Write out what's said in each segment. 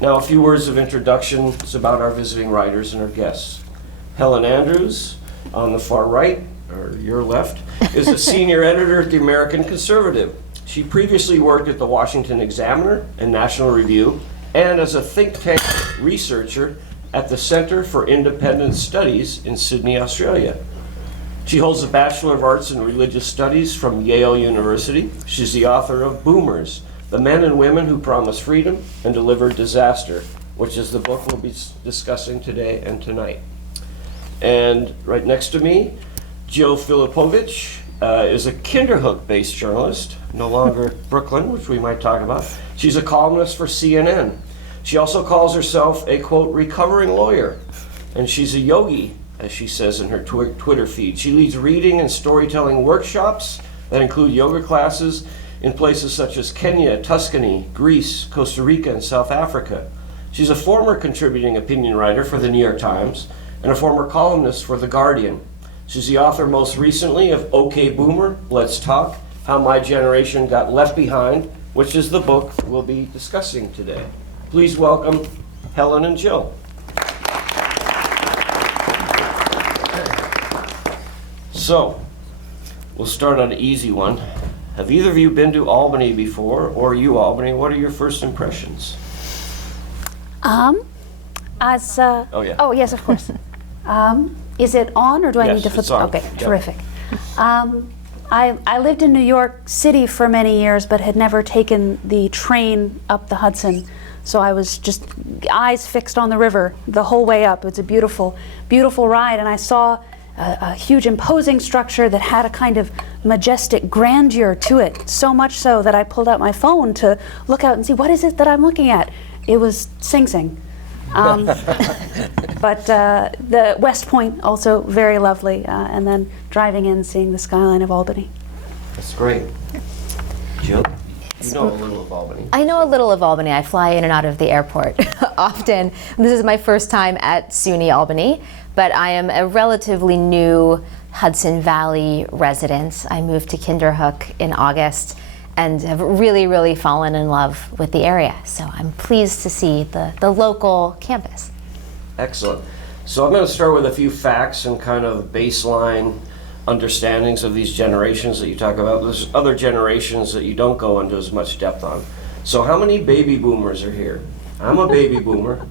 Now, a few words of introduction about our visiting writers and our guests. Helen Andrews, on the far right, or your left, is a senior editor at the American Conservative. She previously worked at the Washington Examiner and National Review, and as a think tank researcher at the Center for Independent Studies in Sydney, Australia. She holds a Bachelor of Arts in Religious Studies from Yale University. She's the author of Boomers, The Men and Women Who Promised Freedom and Delivered Disaster, which is the book we'll be discussing today and tonight. And right next to me, Jill Filipovic is a Kinderhook-based journalist, no longer Brooklyn, which we might talk about. She's a columnist for CNN. She also calls herself a, quote, recovering lawyer, and she's a yogi, as she says in her Twitter feed. She leads reading and storytelling workshops that include yoga classes in places such as Kenya, Tuscany, Greece, Costa Rica, and South Africa. She's a former contributing opinion writer for the New York Times and a former columnist for The Guardian. She's the author most recently of OK Boomer, Let's Talk, How My Generation Got Left Behind, which is the book we'll be discussing today. Please welcome Helen and Jill. So, we'll start on an easy one. Have either of you been to Albany before, or Albany? What are your first impressions? Oh yes, of course. Is it on, or do I need to flip? It's on. Okay, Yep. terrific. I lived in New York City for many years, but had never taken the train up the Hudson. So I was just eyes fixed on the river the whole way up. It's a beautiful, beautiful ride, and I saw a huge imposing structure that had a kind of majestic grandeur to it, so much so that I pulled out my phone to look out and see, what is it that I'm looking at? It was Sing Sing. But the West Point, also very lovely, and then driving in, seeing the skyline of Albany. That's great. Jill, you know a little of Albany. I know a little of Albany. I fly in and out of the airport often. This is my first time at SUNY Albany, but I am a relatively new Hudson Valley resident. I moved to Kinderhook in August and have really, really fallen in love with the area. So I'm pleased to see the local campus. Excellent. So I'm going to start with a few facts and kind of baseline understandings of these generations that you talk about. There's other generations that you don't go into as much depth on. So how many baby boomers are here? I'm a baby boomer.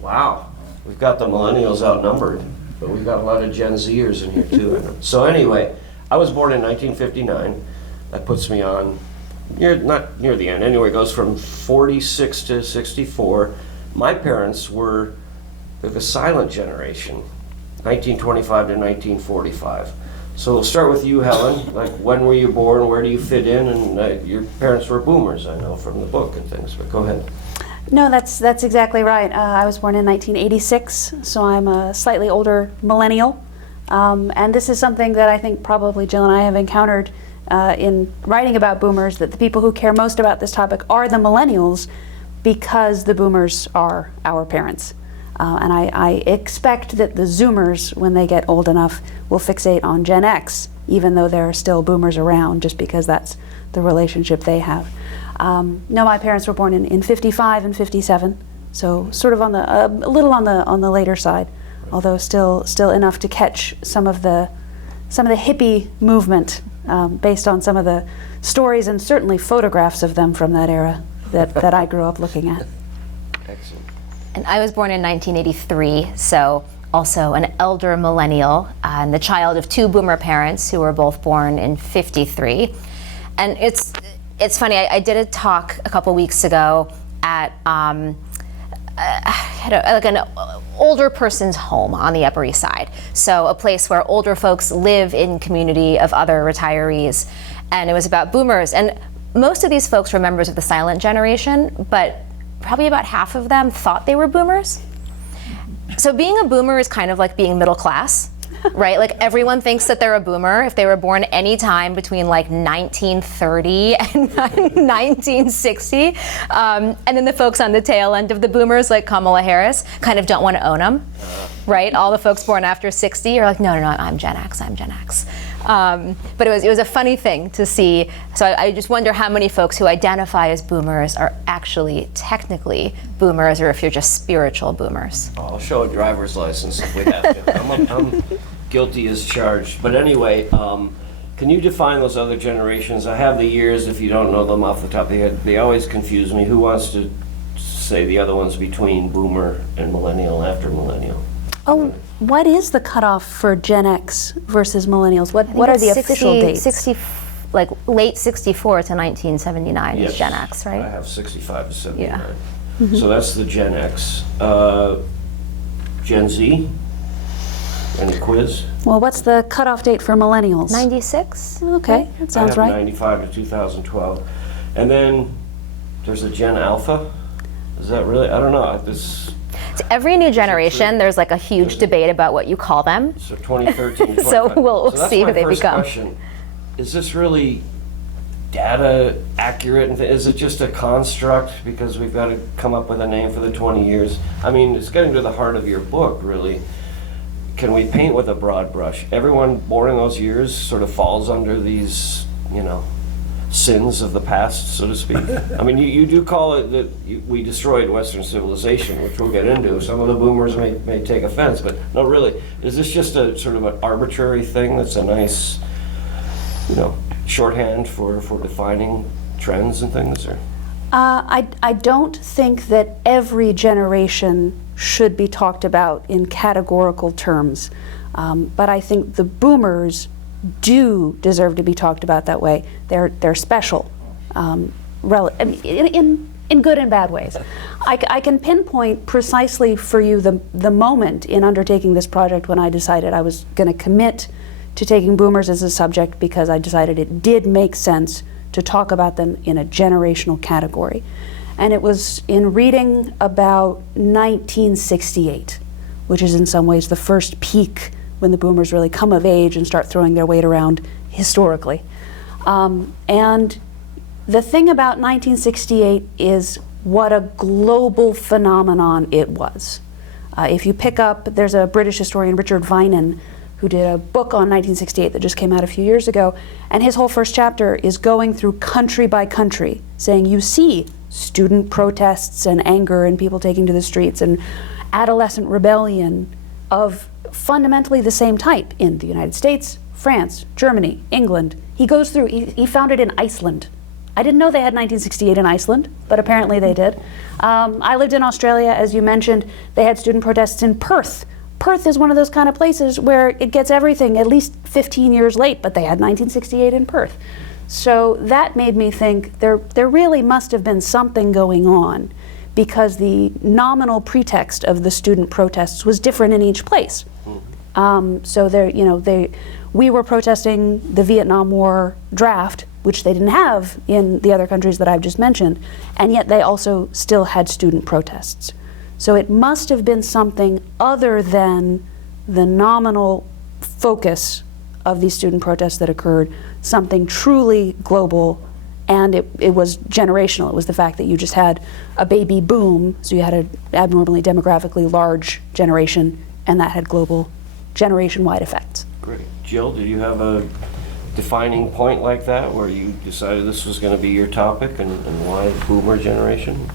Wow. We've got the millennials outnumbered, but we've got a lot of Gen Zers in here too. So anyway, I was born in 1959. That puts me on not near the end. Anyway, it goes from 46 to 64. My parents were the silent generation, 1925 to 1945. So we'll start with you, Helen. Like, when were you born? Where do you fit in? And your parents were boomers, I know, from the book and things, but go ahead. No, that's exactly right. I was born in 1986, so I'm a slightly older millennial. And this is something that I think probably Jill and I have encountered in writing about boomers, that the people who care most about this topic are the millennials, because the boomers are our parents. And I expect that the Zoomers, when they get old enough, will fixate on Gen X, even though there are still boomers around, just because that's the relationship they have. No, my parents were born in 55 and 57, so sort of on the a little on the later side, although still enough to catch some of the hippie movement, based on some of the stories and certainly photographs of them from that era that I grew up looking at. Excellent. And I was born in 1983, so also an elder millennial, and the child of two boomer parents who were both born in 53. And it's funny, I did a talk a couple weeks ago at like an older person's home on the Upper East Side. So a place where older folks live in community of other retirees. And it was about boomers. And most of these folks were members of the silent generation, but probably about half of them thought they were boomers. So being a boomer is kind of like being middle class, right? Like, everyone thinks that they're a boomer if they were born any time between like 1930 and 1960. And then the folks on the tail end of the boomers, like Kamala Harris, kind of don't want to own them, right? All the folks born after 60 are like, no, I'm Gen X, I'm Gen X. But it was a funny thing to see. So I just wonder how many folks who identify as boomers are actually technically boomers, or if you're just spiritual boomers. I'll show a driver's license if we have to. I'm guilty as charged. But anyway, can you define those other generations? I have the years, if you don't know them off the top of your head. They always confuse me. Who wants to say the other ones between boomer and millennial, after millennial? Oh, what is the cutoff for Gen X versus millennials? What are the official dates? Like late 64 to 1979 Yes. is Gen X, right? I have 65 to 79. Yeah. So that's the Gen X. Gen Z? Any quiz? Well, what's the cutoff date for millennials? 96? Okay, that sounds I have right. 95 to 2012. And then there's a Gen Alpha. Is that really? I don't know. This. So every new generation, there's like a huge debate about what you call them. So 2013 to So 25. we'll that's see my who they first become. Question. Is this really data accurate? And is it just a construct because we've got to come up with a name for the 20 years? I mean, it's getting to the heart of your book, really. Can we paint with a broad brush? Everyone born in those years sort of falls under these, sins of the past, so to speak. I mean, you do call it that we destroyed Western civilization, which we'll get into. Some of the boomers may take offense, but no, really. Is this just a sort of an arbitrary thing that's a nice, shorthand for defining trends and things? Or? I don't think that every generation should be talked about in categorical terms, but I think the boomers do deserve to be talked about that way. They're special, in good and bad ways. I can pinpoint precisely for you the moment in undertaking this project when I decided I was going to commit to taking boomers as a subject, because I decided it did make sense to talk about them in a generational category. And it was in reading about 1968, which is in some ways the first peak when the boomers really come of age and start throwing their weight around historically. And the thing about 1968 is what a global phenomenon it was. If you pick up, there's a British historian, Richard Vinan, who did a book on 1968 that just came out a few years ago, and his whole first chapter is going through country by country, saying you see student protests and anger and people taking to the streets and adolescent rebellion of fundamentally the same type in the United States, France, Germany, England. He goes through, he found it in Iceland. I didn't know they had 1968 in Iceland, but apparently they did. I lived in Australia, as you mentioned. They had student protests in Perth. Perth is one of those kind of places where it gets everything at least 15 years late, but they had 1968 in Perth. So that made me think there really must have been something going on, because the nominal pretext of the student protests was different in each place. So we were protesting the Vietnam War draft, which they didn't have in the other countries that I've just mentioned, and yet they also still had student protests. So it must have been something other than the nominal focus of these student protests that occurred, something truly global, and it was generational. It was the fact that you just had a baby boom, so you had an abnormally demographically large generation, and that had global generation-wide effects. Great. Jill, did you have a defining point like that where you decided this was going to be your topic, and why boomer generation?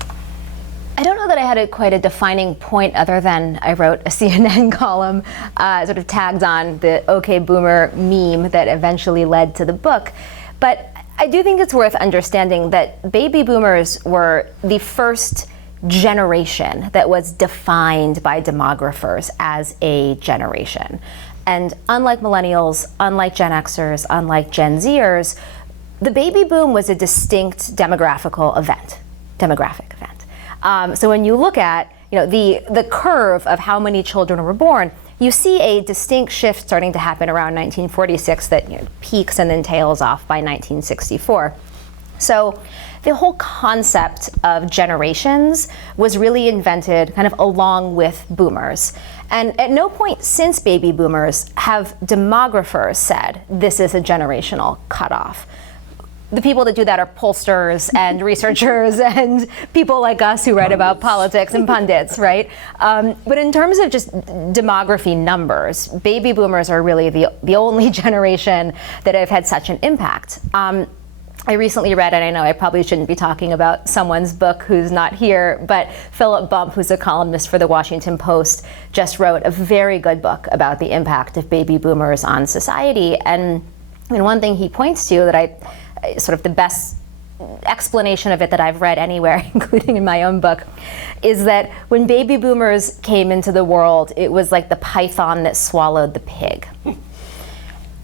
I don't know that I had quite a defining point, other than I wrote a CNN column, sort of tagged on the OK Boomer meme that eventually led to the book. But I do think it's worth understanding that baby boomers were the first generation that was defined by demographers as a generation. And unlike millennials, unlike Gen Xers, unlike Gen Zers, the baby boom was a distinct demographic event. So when you look at the curve of how many children were born, you see a distinct shift starting to happen around 1946 that peaks and then tails off by 1964. So the whole concept of generations was really invented kind of along with boomers. And at no point since baby boomers have demographers said this is a generational cutoff. the people that do that are pollsters and researchers and people like us who write about politics and pundits, right? But in terms of just demography numbers, baby boomers are really the only generation that have had such an impact. I recently read, and I know I probably shouldn't be talking about someone's book who's not here, but Philip Bump, who's a columnist for the Washington Post, just wrote a very good book about the impact of baby boomers on society. And I mean, one thing he points to that I sort of the best explanation of it that I've read anywhere, including in my own book, is that when baby boomers came into the world, it was like the python that swallowed the pig.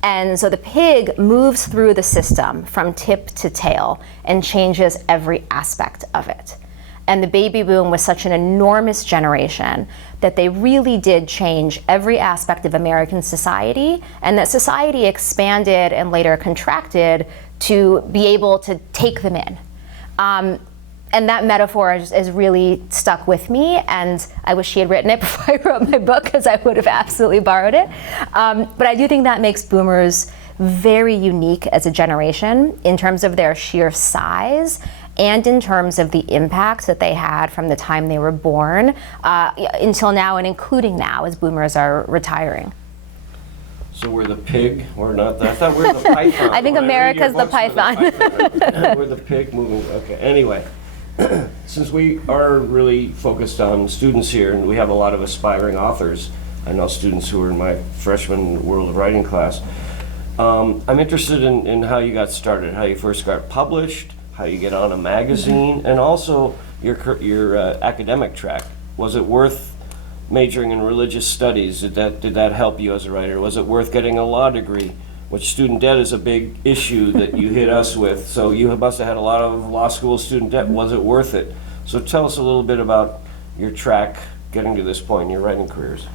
And so the pig moves through the system from tip to tail and changes every aspect of it. And the baby boom was such an enormous generation that they really did change every aspect of American society, and that society expanded and later contracted to be able to take them in. And that metaphor has really stuck with me, and I wish she had written it before I wrote my book, because I would have absolutely borrowed it. But I do think that makes boomers very unique as a generation in terms of their sheer size and in terms of the impact that they had from the time they were born until now, and including now as boomers are retiring. So we're the pig, we're not I thought we're the python. I think When read your America's the books, we're python. We're the pig moving, okay, anyway. Since we are really focused on students here, and we have a lot of aspiring authors, I know students who are in my freshman World of Writing class, I'm interested in how you got started, how you first got published, how you get on a magazine, and also your academic track. Was it worth majoring in religious studies? Did that help you as a writer? Was it worth getting a law degree? Which student debt is a big issue that you hit us with. So you must have had a lot of law school student debt. Was it worth it? So tell us a little bit about your track getting to this point in your writing careers.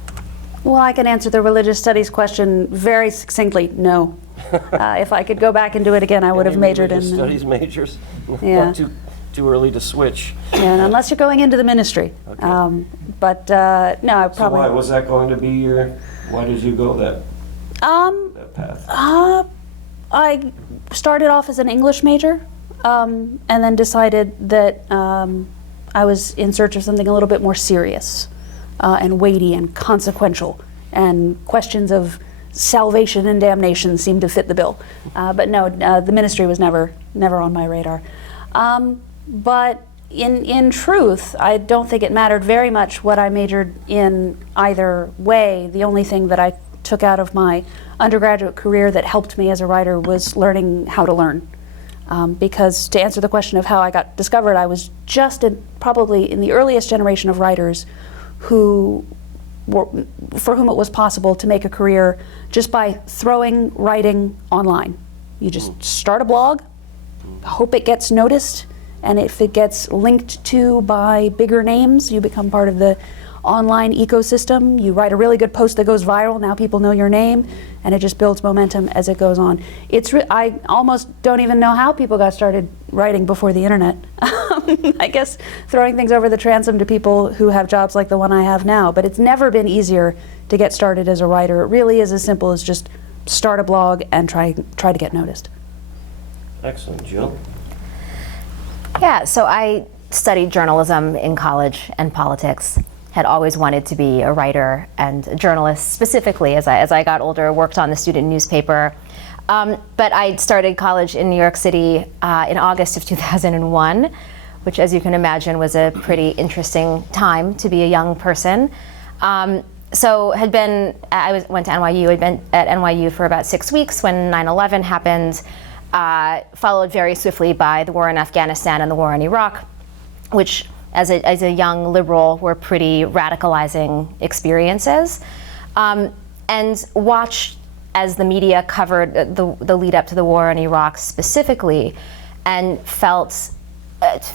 Well, I can answer the religious studies question very succinctly, no. If I could go back and do it again, I would have majored in... Religious studies majors? Yeah. Not too early to switch. Yeah, and unless you're going into the ministry. Okay. No, I So probably... why was that going to be why did you go that path? I started off as an English major, and then decided that I was in search of something a little bit more serious and weighty and consequential, and questions of salvation and damnation seemed to fit the bill. But no, the ministry was never on my radar. But in truth, I don't think it mattered very much what I majored in either way. The only thing that I took out of my undergraduate career that helped me as a writer was learning how to learn. Because to answer the question of how I got discovered, I was just probably in the earliest generation of writers for whom it was possible to make a career just by throwing writing online. You just start a blog, hope it gets noticed, and if it gets linked to by bigger names, you become part of the online ecosystem. You write a really good post that goes viral, now people know your name, and it just builds momentum as it goes on. I almost don't even know how people got started writing before the internet. I guess throwing things over the transom to people who have jobs like the one I have now, but it's never been easier to get started as a writer. It really is as simple as just start a blog and try to get noticed. Excellent. Jill? Yeah, so I studied journalism in college and politics. Had always wanted to be a writer and a journalist, specifically as I got older, worked on the student newspaper. But I started college in New York City in August of 2001, which, as you can imagine, was a pretty interesting time to be a young person. So went to NYU, had been at NYU for about 6 weeks when 9/11 happened, followed very swiftly by the war in Afghanistan and the war in Iraq, which as a young liberal were pretty radicalizing experiences, and watched as the media covered the lead up to the war in Iraq specifically, and felt,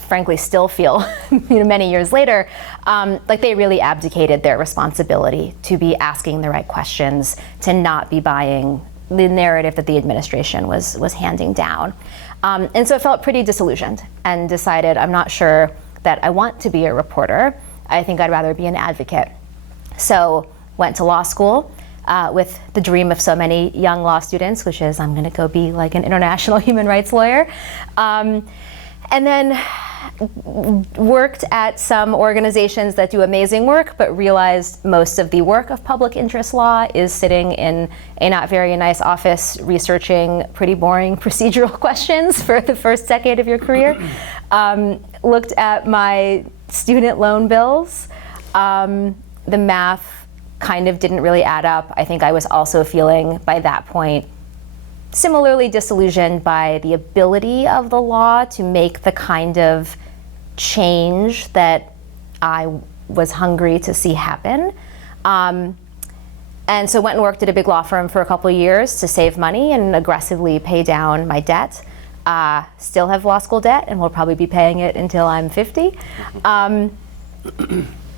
frankly still feel, many years later, like they really abdicated their responsibility to be asking the right questions, to not be buying the narrative that the administration was handing down. And so I felt pretty disillusioned and decided I'm not sure that I want to be a reporter. I think I'd rather be an advocate. So went to law school, with the dream of so many young law students, which is I'm going to go be like an international human rights lawyer. And then worked at some organizations that do amazing work, but realized most of the work of public interest law is sitting in a not very nice office researching pretty boring procedural questions for the first decade of your career. Looked at my student loan bills. The math kind of didn't really add up. I think I was also feeling by that point similarly disillusioned by the ability of the law to make the kind of change that I was hungry to see happen. And so went and worked at a big law firm for a couple of years to save money and aggressively pay down my debt. Still have law school debt and will probably be paying it until I'm 50.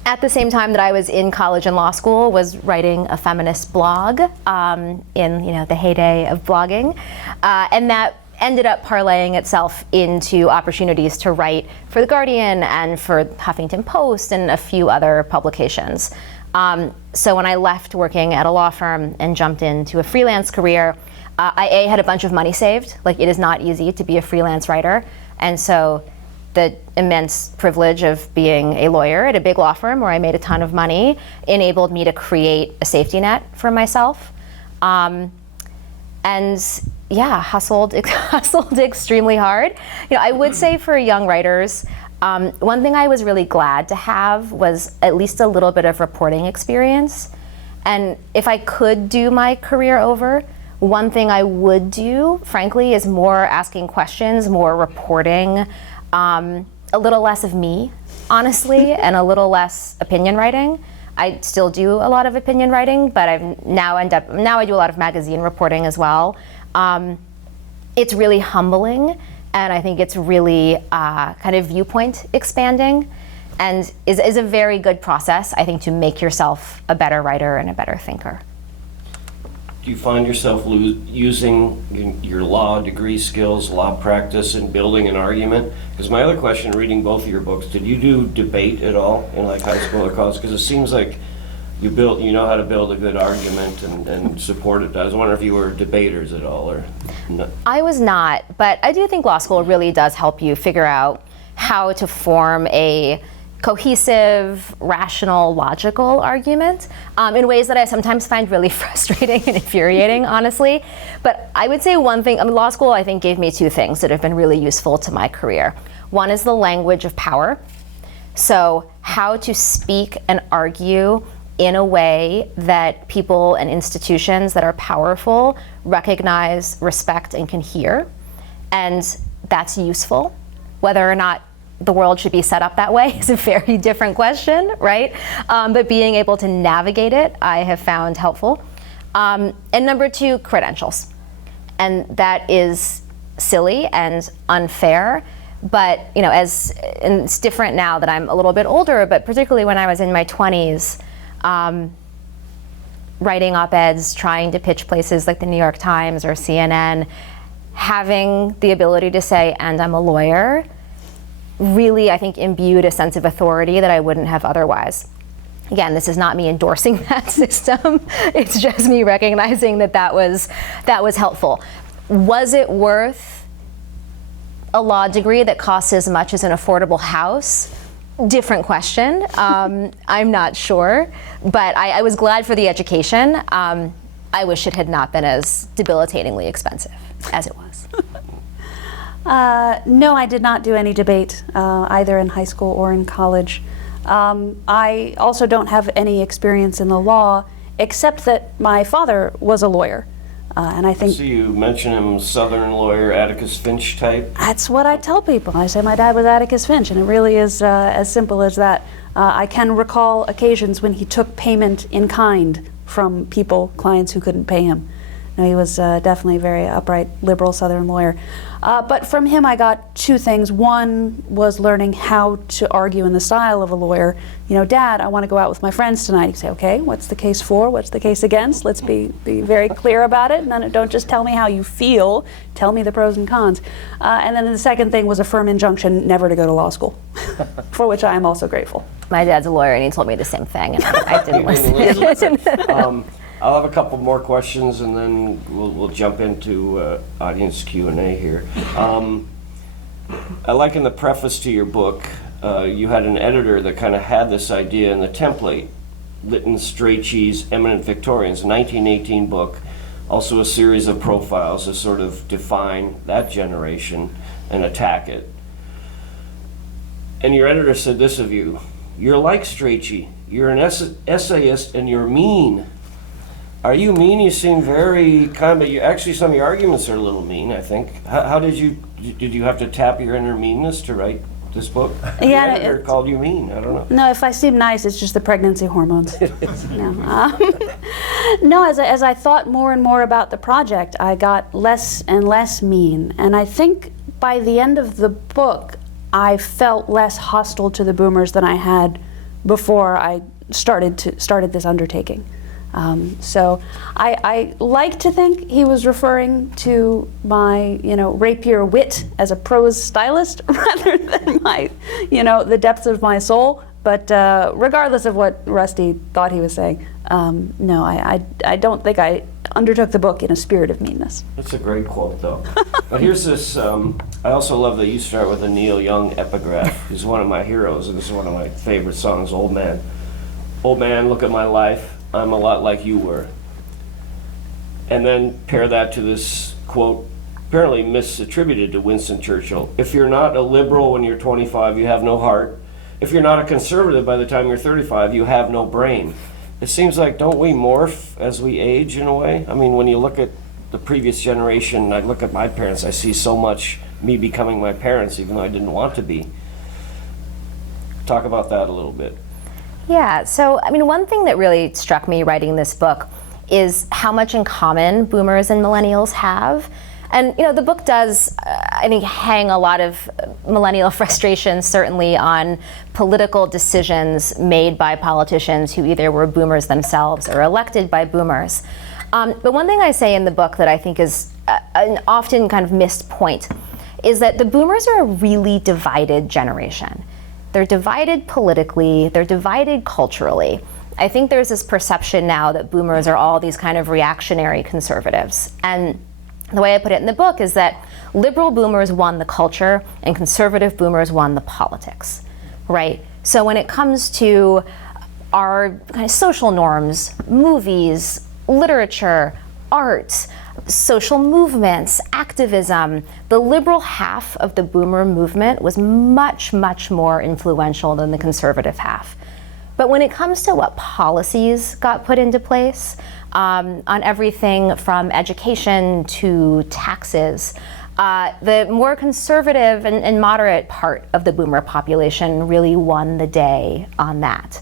At the same time that I was in college and law school, was writing a feminist blog in the heyday of blogging, and that ended up parlaying itself into opportunities to write for The Guardian and for Huffington Post and a few other publications. So when I left working at a law firm and jumped into a freelance career, I had a bunch of money saved. Like, it is not easy to be a freelance writer, and so the immense privilege of being a lawyer at a big law firm where I made a ton of money enabled me to create a safety net for myself. And yeah, hustled extremely hard. I would say for young writers, one thing I was really glad to have was at least a little bit of reporting experience. And if I could do my career over, one thing I would do, frankly, is more asking questions, more reporting, a little less of me, honestly, and a little less opinion writing. I still do a lot of opinion writing, but now I do a lot of magazine reporting as well. It's really humbling, and I think it's really kind of viewpoint expanding, and is a very good process, I think, to make yourself a better writer and a better thinker. Do you find yourself using your law degree skills, law practice, in building an argument? Because my other question, reading both of your books, did you do debate at all in like high school or college? Because it seems like you know how to build a good argument and support it. I was wondering if you were debaters at all or not. I was not, but I do think law school really does help you figure out how to form a cohesive, rational, logical argument in ways that I sometimes find really frustrating and infuriating, honestly. But I would say one thing, law school I think gave me two things that have been really useful to my career. One is the language of power. So how to speak and argue in a way that people and institutions that are powerful recognize, respect, and can hear. And that's useful. Whether or not the world should be set up that way is a very different question, right? But being able to navigate it, I have found helpful. And number two, credentials. And that is silly and unfair, but and it's different now that I'm a little bit older, but particularly when I was in my 20s, writing op-eds, trying to pitch places like the New York Times or CNN, having the ability to say, and I'm a lawyer, really, I think, imbued a sense of authority that I wouldn't have otherwise. Again, this is not me endorsing that system. It's just me recognizing that was helpful. Was it worth a law degree that costs as much as an affordable house? Different question. I'm not sure, but I was glad for the education. I wish it had not been as debilitatingly expensive as it was. No, I did not do any debate, either in high school or in college. I also don't have any experience in the law, except that my father was a lawyer. And I think... So you mention him, Southern lawyer, Atticus Finch type? That's what I tell people. I say my dad was Atticus Finch, and it really is as simple as that. I can recall occasions when he took payment in kind from clients who couldn't pay him. No, he was definitely a very upright, liberal Southern lawyer. But from him I got two things. One was learning how to argue in the style of a lawyer. Dad, I want to go out with my friends tonight. He'd say, okay, what's the case for? What's the case against? Let's be very clear about it. And then don't just tell me how you feel. Tell me the pros and cons. And then the second thing was a firm injunction never to go to law school, for which I am also grateful. My dad's a lawyer, and he told me the same thing, and I didn't listen. I'll have a couple more questions, and then we'll jump into audience Q&A here. I like in the preface to your book, you had an editor that kind of had this idea in the template, Lytton Strachey's Eminent Victorians, 1918 book, also a series of profiles to sort of define that generation and attack it. And your editor said this of you: "You're like Strachey. You're an essayist and you're mean." Are you mean? You seem very kind of, actually some of your arguments are a little mean, I think. How did you have to tap your inner meanness to write this book? Yeah, your editor called you mean, I don't know. No, if I seem nice, it's just the pregnancy hormones. No, as I thought more and more about the project, I got less and less mean. And I think by the end of the book, I felt less hostile to the boomers than I had before I started this undertaking. So I like to think he was referring to my, rapier wit as a prose stylist rather than my, the depths of my soul. But regardless of what Rusty thought he was saying, no, I don't think I undertook the book in a spirit of meanness. That's a great quote, though. But here's this, I also love that you start with a Neil Young epigraph. He's one of my heroes, and this is one of my favorite songs, Old Man. Old man, look at my life. I'm a lot like you were. And then pair that to this quote, apparently misattributed to Winston Churchill. If you're not a liberal when you're 25, you have no heart. If you're not a conservative by the time you're 35, you have no brain. It seems like, don't we morph as we age in a way? I mean, when you look at the previous generation, I look at my parents, I see so much me becoming my parents, even though I didn't want to be. Talk about that a little bit. Yeah, so one thing that really struck me writing this book is how much in common boomers and millennials have. And the book does, I think, hang a lot of millennial frustration certainly on political decisions made by politicians who either were boomers themselves or elected by boomers. But one thing I say in the book that I think is an often kind of missed point is that the boomers are a really divided generation. They're divided politically, they're divided culturally. I think there's this perception now that boomers are all these kind of reactionary conservatives. And the way I put it in the book is that liberal boomers won the culture and conservative boomers won the politics, right? So when it comes to our kind of social norms, movies, literature, art, social movements, activism, the liberal half of the boomer movement was much, much more influential than the conservative half. But when it comes to what policies got put into place, on everything from education to taxes, the more conservative and moderate part of the boomer population really won the day on that.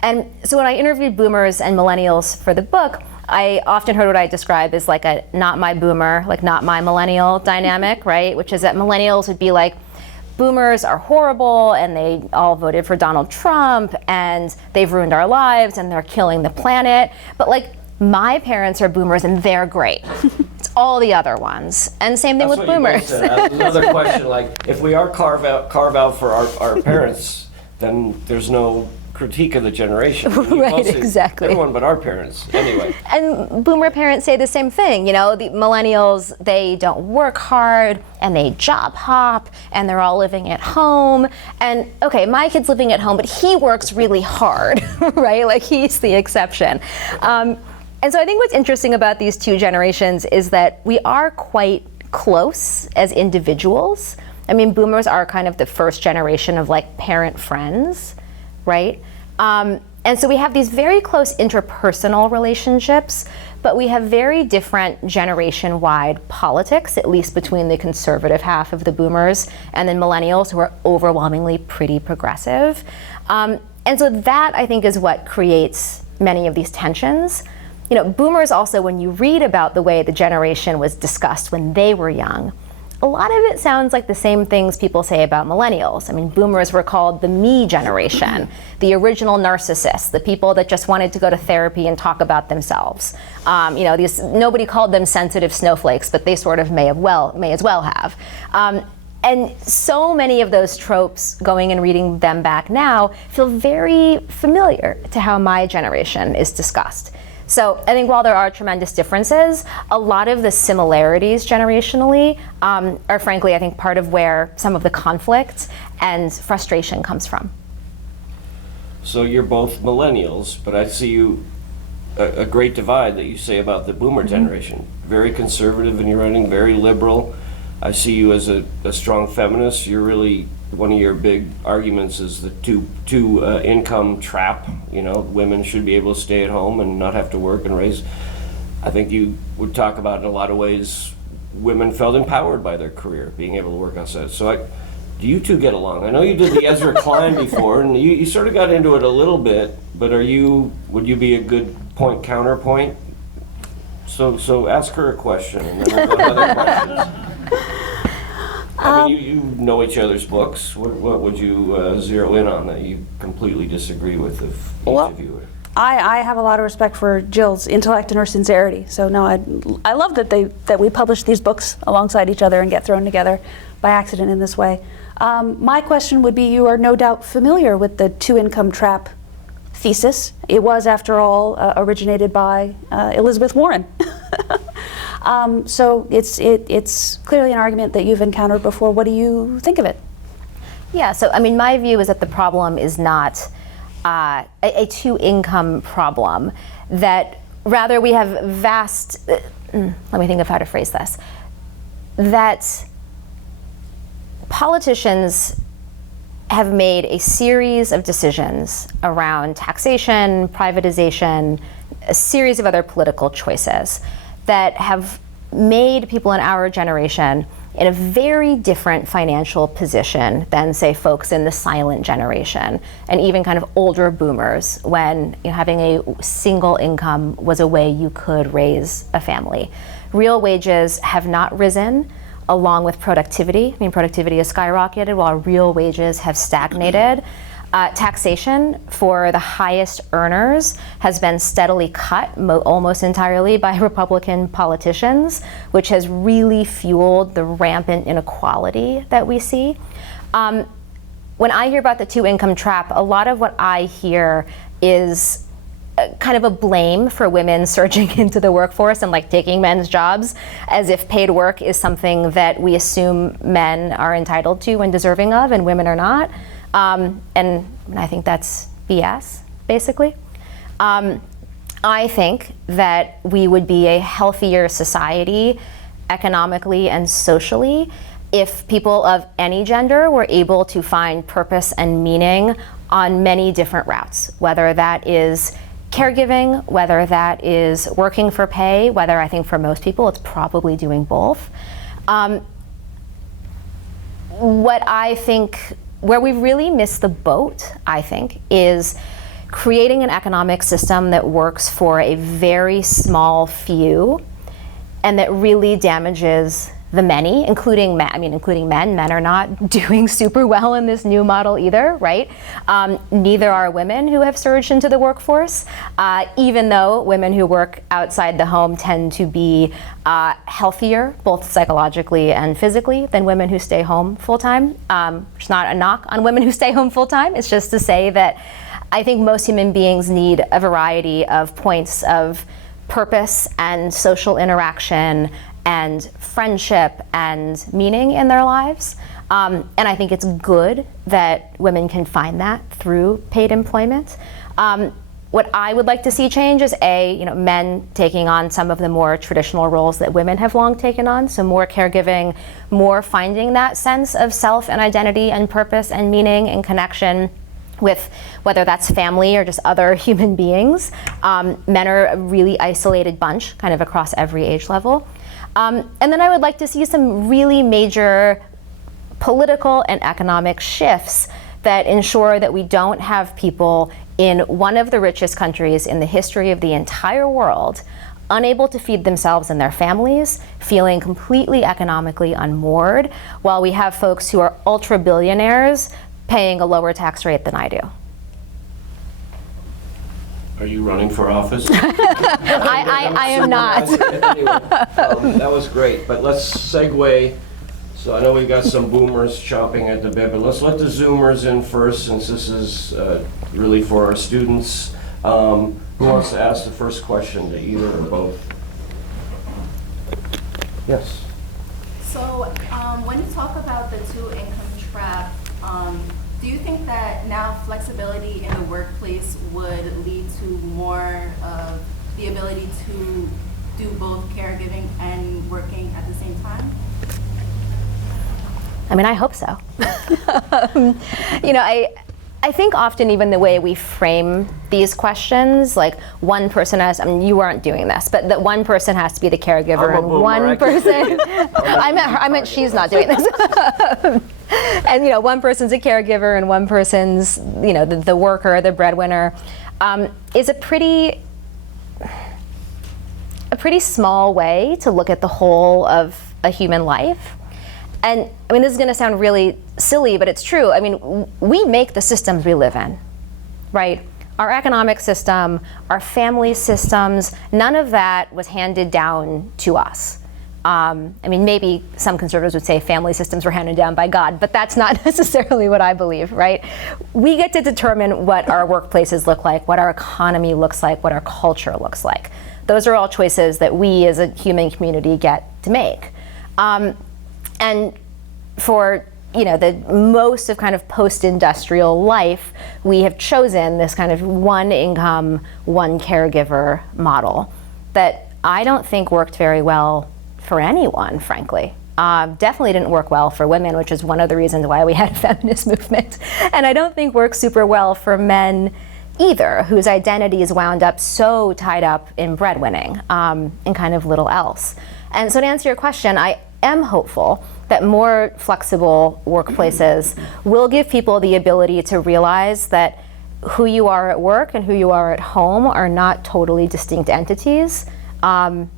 And so when I interviewed boomers and millennials for the book, I often heard what I describe as like a not my boomer, like not my millennial dynamic, right? Which is that millennials would be like, boomers are horrible and they all voted for Donald Trump and they've ruined our lives and they're killing the planet. But like, my parents are boomers and they're great. It's all the other ones. And same thing with boomers. Another question, like, if we are carve out for our parents, then there's no critique of the generation. Right, exactly. Everyone but our parents, anyway. And boomer parents say the same thing. The millennials, they don't work hard and they job hop and they're all living at home. And okay, my kid's living at home, but he works really hard, right? Like, he's the exception. And so I think what's interesting about these two generations is that we are quite close as individuals. Boomers are kind of the first generation of like parent friends, right? And so we have these very close interpersonal relationships, but we have very different generation-wide politics, at least between the conservative half of the boomers and then millennials, who are overwhelmingly pretty progressive. And so that, I think, is what creates many of these tensions. Boomers also, when you read about the way the generation was discussed when they were young, a lot of it sounds like the same things people say about millennials. Boomers were called the me generation, the original narcissists, the people that just wanted to go to therapy and talk about themselves. Nobody called them sensitive snowflakes, but they sort of may as well have. And so many of those tropes, going and reading them back now, feel very familiar to how my generation is discussed. So I think while there are tremendous differences, a lot of the similarities generationally are frankly, I think, part of where some of the conflict and frustration comes from. So you're both millennials, but I see you a great divide that you say about the boomer generation. Very conservative in your writing, very liberal. I see you as a strong feminist. You're really, one of your big arguments is the two income trap. You know, women should be able to stay at home and not have to work and raise. I think you would talk about in a lot of ways women felt empowered by their career, being able to work outside. So do you two get along? I know you did the Ezra Klein before, and you sort of got into it a little bit, but would you be a good counterpoint? So ask her a question, and then we'll go to other questions. I mean, you know each other's books. What would you zero in on that you completely disagree with if each of you would? I have a lot of respect for Jill's intellect and her sincerity. So no, I love that we publish these books alongside each other and get thrown together by accident in this way. My question would be, you are no doubt familiar with the two-income trap thesis. It was, after all, originated by Elizabeth Warren. So it's clearly an argument that you've encountered before. What do you think of it? Yeah, so I mean, my view is that the problem is not a two-income problem, that rather we have vast, let me think of how to phrase this, that politicians have made a series of decisions around taxation, privatization, a series of other political choices that have made people in our generation in a very different financial position than, say, folks in the silent generation and even kind of older boomers, when having a single income was a way you could raise a family. Real wages have not risen along with productivity. I mean, productivity has skyrocketed while real wages have stagnated. Taxation for the highest earners has been steadily cut almost entirely by Republican politicians, which has really fueled the rampant inequality that we see. When I hear about the two-income trap, a lot of what I hear is kind of a blame for women surging into the workforce and like taking men's jobs, as if paid work is something that we assume men are entitled to and deserving of and women are not. And I think that's BS, basically. I think that we would be a healthier society economically and socially if people of any gender were able to find purpose and meaning on many different routes, whether that is caregiving, whether that is working for pay, whether I think for most people it's probably doing both. What I think, where we really missed the boat, I think, is creating an economic system that works for a very small few and that really damages the many, including men. I mean, including men. Men are not doing super well in this new model either, right? Neither are women who have surged into the workforce, even though women who work outside the home tend to be healthier, both psychologically and physically, than women who stay home full-time. It's not a knock on women who stay home full-time. It's just to say that I think most human beings need a variety of points of purpose and social interaction and friendship and meaning in their lives. And I think it's good that women can find that through paid employment. What I would like to see change is men taking on some of the more traditional roles that women have long taken on. So more caregiving, more finding that sense of self and identity and purpose and meaning and connection with whether that's family or just other human beings. Men are a really isolated bunch, kind of across every age level. And then I would like to see some really major political and economic shifts that ensure that we don't have people in one of the richest countries in the history of the entire world unable to feed themselves and their families, feeling completely economically unmoored, while we have folks who are ultra billionaires paying a lower tax rate than I do. Are you running for office? I am not. Anyway, that was great, but let's segue. So I know we've got some boomers chomping at the bit, but let's let the Zoomers in first, since this is really for our students. Who wants to ask the first question to either or both? Yes. So when you talk about the two-income trap, do you think that now flexibility in the workplace would lead to more of the ability to do both caregiving and working at the same time? I mean, I hope so. I think often even the way we frame these questions, like one person has, I mean, you aren't doing this, but that one person has to be the caregiver and one person, I meant she's not doing this. And, one person's a caregiver and one person's, the worker, the breadwinner, is a pretty small way to look at the whole of a human life. And I mean, this is going to sound really silly, but it's true. I mean, we make the systems we live in, right? Our economic system, our family systems, none of that was handed down to us. I mean, maybe some conservatives would say family systems were handed down by God, but that's not necessarily what I believe, right? We get to determine what our workplaces look like, what our economy looks like, what our culture looks like. Those are all choices that we as a human community get to make. And for the most of kind of post-industrial life, we have chosen this kind of one income, one caregiver model that I don't think worked very well for anyone, frankly. Definitely didn't work well for women, which is one of the reasons why we had a feminist movement. And I don't think works super well for men either, whose identity is wound up so tied up in breadwinning and kind of little else. And so to answer your question, I am hopeful that more flexible workplaces will give people the ability to realize that who you are at work and who you are at home are not totally distinct entities. At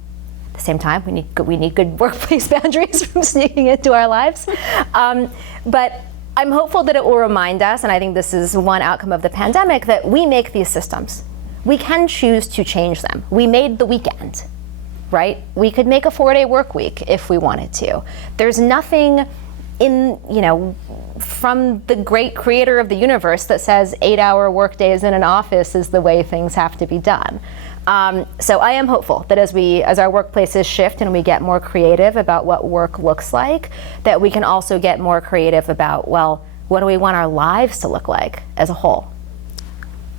the same time, we need good workplace boundaries from sneaking into our lives. But I'm hopeful that it will remind us, and I think this is one outcome of the pandemic, that we make these systems. We can choose to change them. We made the weekend, right? We could make a 4-day work week if we wanted to. There's nothing from the great creator of the universe that says 8-hour work days in an office is the way things have to be done. So I am hopeful that as our workplaces shift and we get more creative about what work looks like, that we can also get more creative about, well, what do we want our lives to look like as a whole?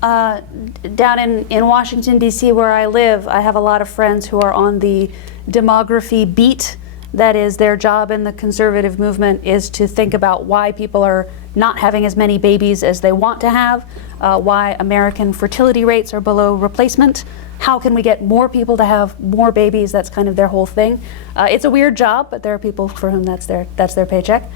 Down in Washington, D.C., where I live, I have a lot of friends who are on the demography beat. That is, their job in the conservative movement is to think about why people are not having as many babies as they want to have, why American fertility rates are below replacement. How can we get more people to have more babies? That's kind of their whole thing. It's a weird job, but there are people for whom that's their paycheck.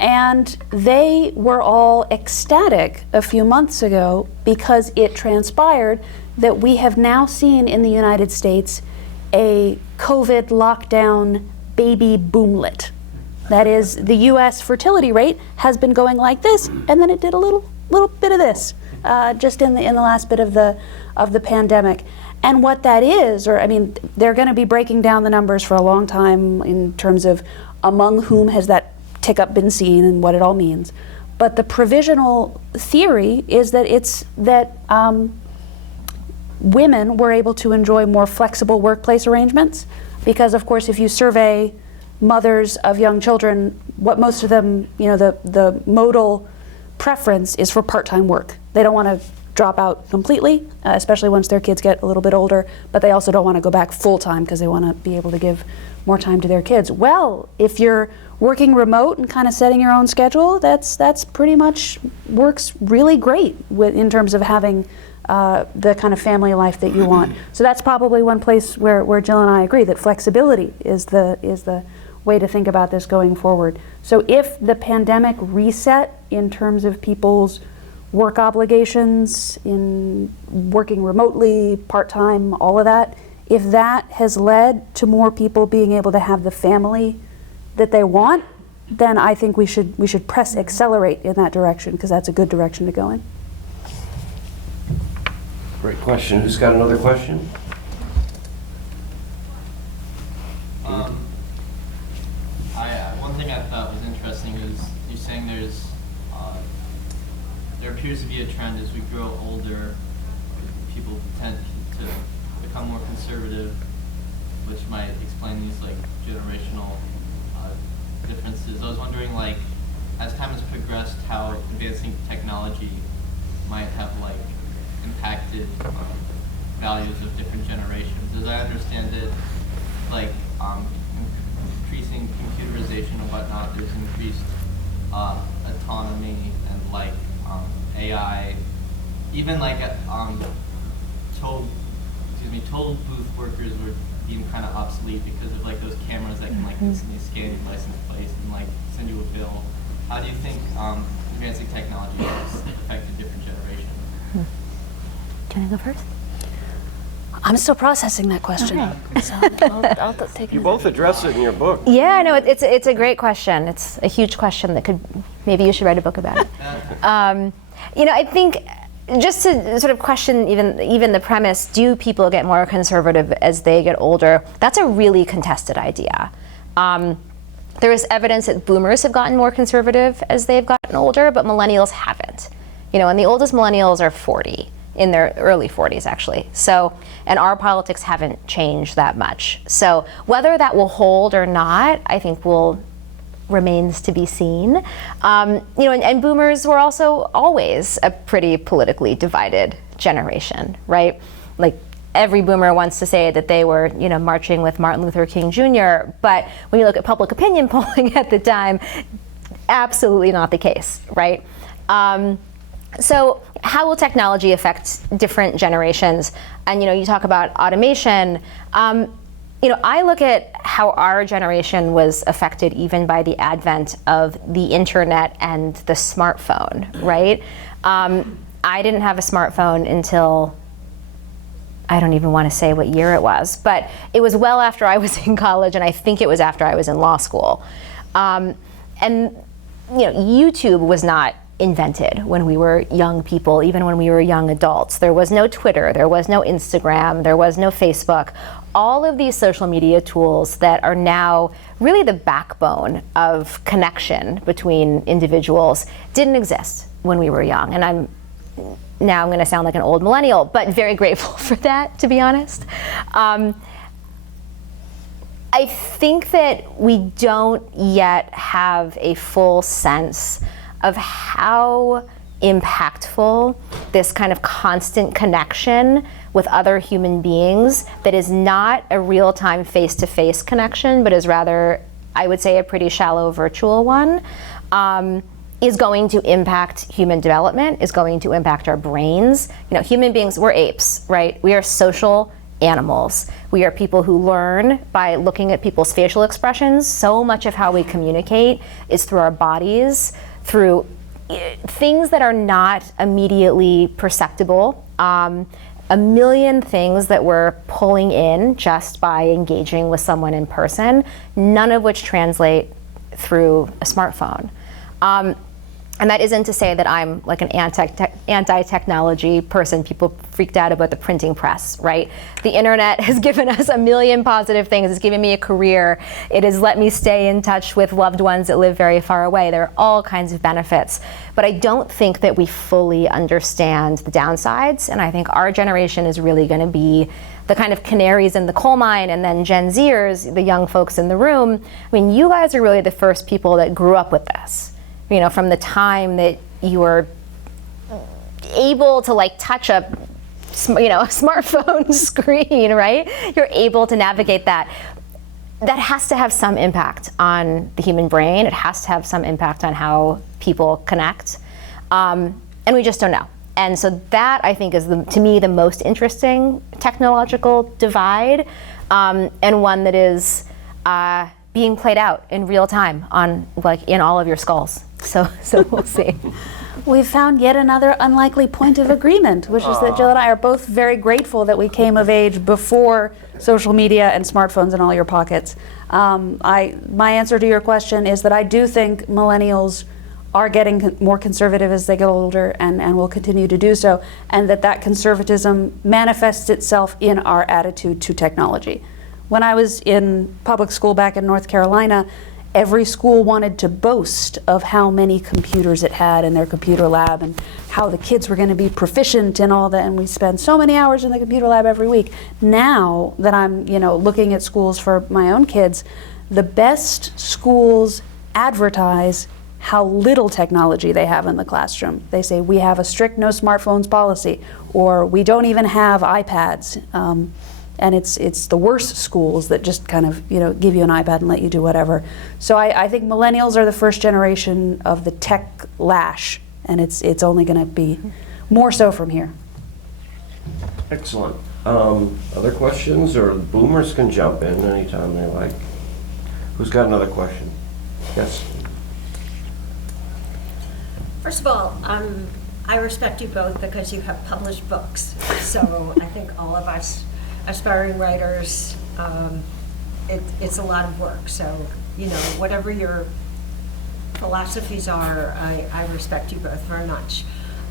And they were all ecstatic a few months ago because it transpired that we have now seen in the United States a COVID lockdown baby boomlet. That is, the U.S. fertility rate has been going like this, and then it did a little bit of this, just in the last bit of the pandemic. And what that is, they're going to be breaking down the numbers for a long time in terms of among whom has that tick up been seen and what it all means. But the provisional theory is that it's that women were able to enjoy more flexible workplace arrangements because, of course, if you survey mothers of young children, what most of them, the modal preference is for part-time work. They don't want to drop out completely, especially once their kids get a little bit older, but they also don't want to go back full-time because they want to be able to give more time to their kids. Well, if you're working remote and kind of setting your own schedule, that's pretty much works really great in terms of having the kind of family life that you want. So that's probably one place where Jill and I agree that flexibility is the way to think about this going forward. So if the pandemic reset in terms of people's work obligations, in working remotely, part-time, all of that, if that has led to more people being able to have the family that they want, then I think we should press accelerate in that direction because that's a good direction to go in. Great question. Who's got another question? One thing I thought was interesting is you're saying there appears to be a trend as we grow older, people tend to become more conservative, which might explain these like generational differences. I was wondering, like, as time has progressed, how advancing technology might have like impacted values of different generations. As I understand it, like increasing computerization and whatnot, there's increased autonomy and like AI, even like toll booth workers were deemed kind of obsolete because of like those cameras that can like instantly scan your license plate and like send you a bill. How do you think advancing technology has affected different generations? Do you want to go first? I'm still processing that question. Okay. So I'll take You it. both address it in your book. Yeah, no, it's a great question. It's a huge question that maybe you should write a book about it. I think just to sort of question even the premise, do people get more conservative as they get older? That's a really contested idea. There is evidence that boomers have gotten more conservative as they've gotten older, but millennials haven't. And the oldest millennials are 40, in their early 40s actually. So, and our politics haven't changed that much. So whether that will hold or not, I think remains to be seen. And boomers were also always a pretty politically divided generation, right? Like every boomer wants to say that they were, marching with Martin Luther King Jr., but when you look at public opinion polling at the time, absolutely not the case, right? So how will technology affect different generations? And you talk about automation. I look at how our generation was affected even by the advent of the internet and the smartphone, right? I didn't have a smartphone until, I don't even want to say what year it was, but it was well after I was in college, and I think it was after I was in law school. YouTube was not invented when we were young people, even when we were young adults. There was no Twitter, there was no Instagram, there was no Facebook. All of these social media tools that are now really the backbone of connection between individuals didn't exist when we were young. And I'm going to sound like an old millennial, but very grateful for that, to be honest. I think that we don't yet have a full sense of how impactful this kind of constant connection with other human beings that is not a real-time face-to-face connection, but is rather, I would say, a pretty shallow virtual one, is going to impact human development, is going to impact our brains. Human beings, we're apes, right? We are social animals. We are people who learn by looking at people's facial expressions. So much of how we communicate is through our bodies, through things that are not immediately perceptible. A million things that we're pulling in just by engaging with someone in person, none of which translate through a smartphone. And that isn't to say that I'm like an anti-technology person. People freaked out about the printing press, right? The internet has given us a million positive things. It's given me a career. It has let me stay in touch with loved ones that live very far away. There are all kinds of benefits. But I don't think that we fully understand the downsides. And I think our generation is really going to be the kind of canaries in the coal mine, and then Gen Zers, the young folks in the room. I mean, you guys are really the first people that grew up with this. From the time that you were able to like touch a smartphone screen, right? You're able to navigate that. That has to have some impact on the human brain. It has to have some impact on how people connect. And we just don't know. And so that, I think, is, to me, the most interesting technological divide, and one that is being played out in real time in all of your skulls. So we'll see. We've found yet another unlikely point of agreement, which is that Jill and I are both very grateful that we came of age before social media and smartphones in all your pockets. My answer to your question is that I do think millennials are getting more conservative as they get older, and will continue to do so, and that conservatism manifests itself in our attitude to technology. When I was in public school back in North Carolina, Every school wanted to boast of how many computers it had in their computer lab and how the kids were going to be proficient in all that, and we spend so many hours in the computer lab every week. Now that I'm, looking at schools for my own kids, the best schools advertise how little technology they have in the classroom. They say, we have a strict no smartphones policy, or we don't even have iPads. And it's the worst schools that just kind of, give you an iPad and let you do whatever. So I think millennials are the first generation of the tech lash, and it's only going to be more so from here. Excellent. Other questions, or boomers can jump in anytime they like. Who's got another question? Yes. First of all, I respect you both because you have published books. So I think all of us aspiring writers, it's a lot of work. So, whatever your philosophies are, I respect you both very much.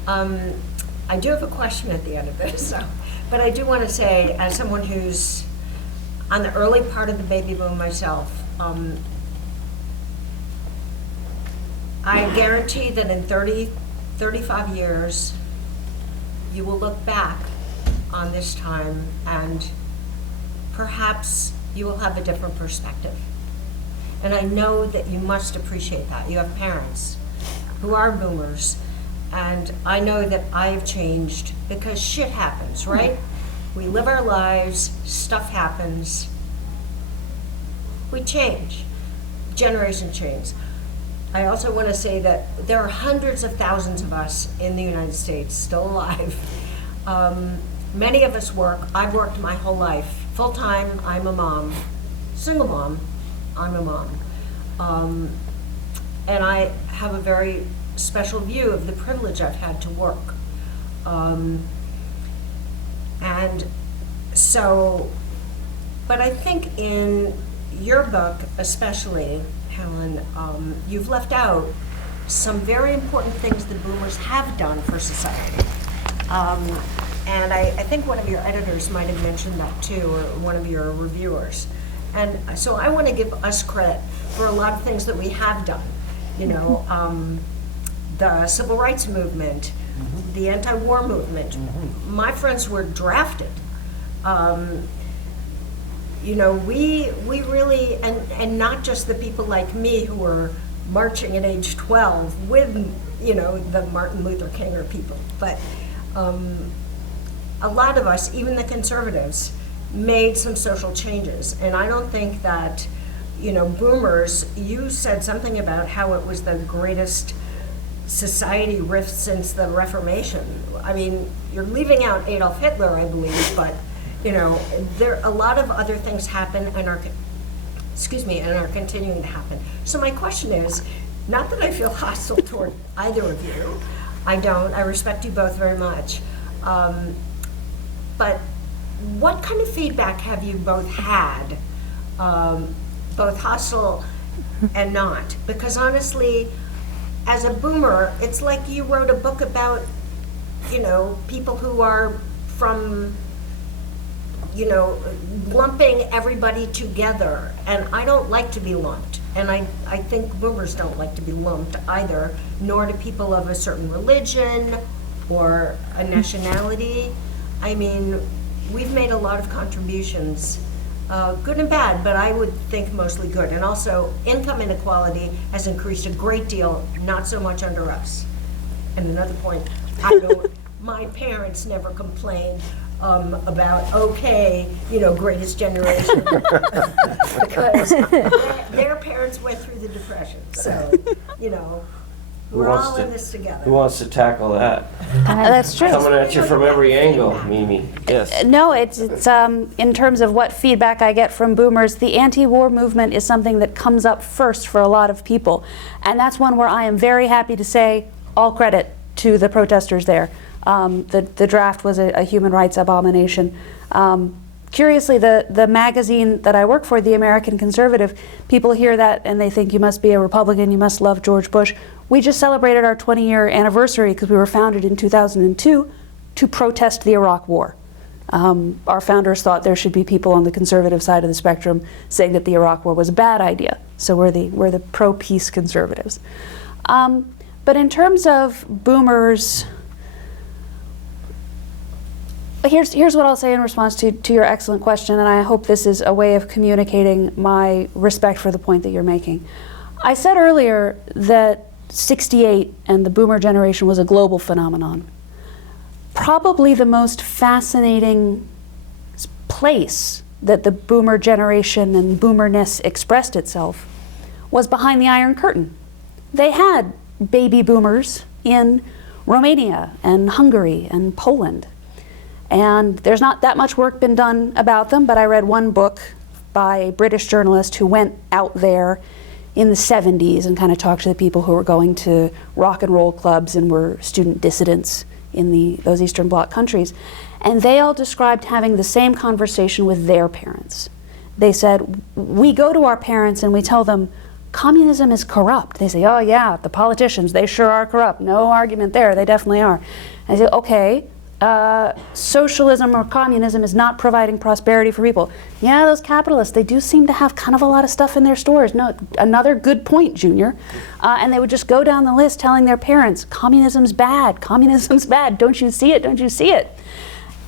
I do have a question at the end of this, but I do want to say, as someone who's on the early part of the baby boom myself, I guarantee that in 30, 35 years, you will look back on this time and perhaps you will have a different perspective. And I know that you must appreciate that. You have parents who are boomers, and I know that I've changed because shit happens, right? We live our lives, stuff happens, we change, generation change. I also want to say that there are hundreds of thousands of us in the United States still alive. Many of us work. I've worked my whole life. Full-time, I'm a mom. Single mom, I'm a mom. And I have a very special view of the privilege I've had to work. And so, but I think in your book especially, Helen, you've left out some very important things that boomers have done for society. And I think one of your editors might have mentioned that too, or one of your reviewers. And so I want to give us credit for a lot of things that we have done. The civil rights movement, the anti-war movement. My friends were drafted. We really, and not just the people like me who were marching at age 12 with, the Martin Luther King or people, but a lot of us, even the conservatives, made some social changes. And I don't think that, boomers, you said something about how it was the greatest society rift since the Reformation. I mean, you're leaving out Adolf Hitler, I believe, but there a lot of other things happen and are continuing to happen. So my question is, not that I feel hostile toward either of you, I don't. I respect you both very much. But what kind of feedback have you both had, both hostile and not? Because honestly, as a boomer, it's like you wrote a book about, people who are from, lumping everybody together. And I don't like to be lumped. And I think boomers don't like to be lumped either, nor do people of a certain religion or a nationality. I mean, we've made a lot of contributions, good and bad, but I would think mostly good. And also, income inequality has increased a great deal, not so much under us. And another point, my parents never complained about, greatest generation, because their parents went through the Depression. So, we're all in this together. Who wants to tackle that? That's true. Coming at you from every angle, Mimi. Yes. No, it's in terms of what feedback I get from boomers, the anti-war movement is something that comes up first for a lot of people. And that's one where I am very happy to say all credit to the protesters there. The draft was a human rights abomination. Curiously, the magazine that I work for, The American Conservative, people hear that and they think you must be a Republican, you must love George Bush. We just celebrated our 20-year anniversary because we were founded in 2002 to protest the Iraq War. Our founders thought there should be people on the conservative side of the spectrum saying that the Iraq War was a bad idea. So we're the pro-peace conservatives. But in terms of boomers, here's what I'll say in response to your excellent question, and I hope this is a way of communicating my respect for the point that you're making. I said earlier that 68 and the boomer generation was a global phenomenon. Probably the most fascinating place that the boomer generation and boomerness expressed itself was behind the Iron Curtain. They had baby boomers in Romania and Hungary and Poland. And there's not that much work been done about them, but I read one book by a British journalist who went out there in the 70s and kind of talked to the people who were going to rock and roll clubs and were student dissidents in those Eastern Bloc countries. And they all described having the same conversation with their parents. They said, we go to our parents and we tell them, communism is corrupt. They say, oh yeah, the politicians, they sure are corrupt. No argument there, they definitely are. And I say, okay, socialism or communism is not providing prosperity for people. Yeah, those capitalists, they do seem to have kind of a lot of stuff in their stores. No, another good point, Junior. And they would just go down the list telling their parents, communism's bad, don't you see it, don't you see it?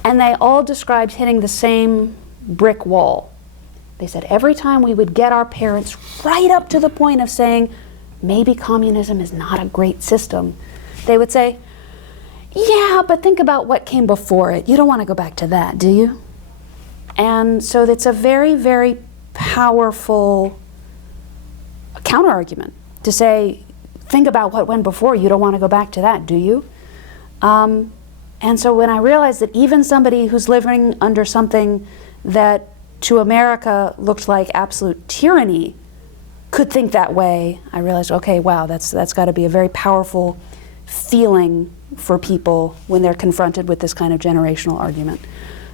And they all described hitting the same brick wall. They said every time we would get our parents right up to the point of saying, maybe communism is not a great system, they would say, yeah, but think about what came before it. You don't want to go back to that, do you? And so it's a very, very powerful counter-argument to say, think about what went before. You don't want to go back to that, do you? And so when I realized that even somebody who's living under something that to America looked like absolute tyranny could think that way, I realized, okay, wow, that's got to be a very powerful feeling for people when they're confronted with this kind of generational argument.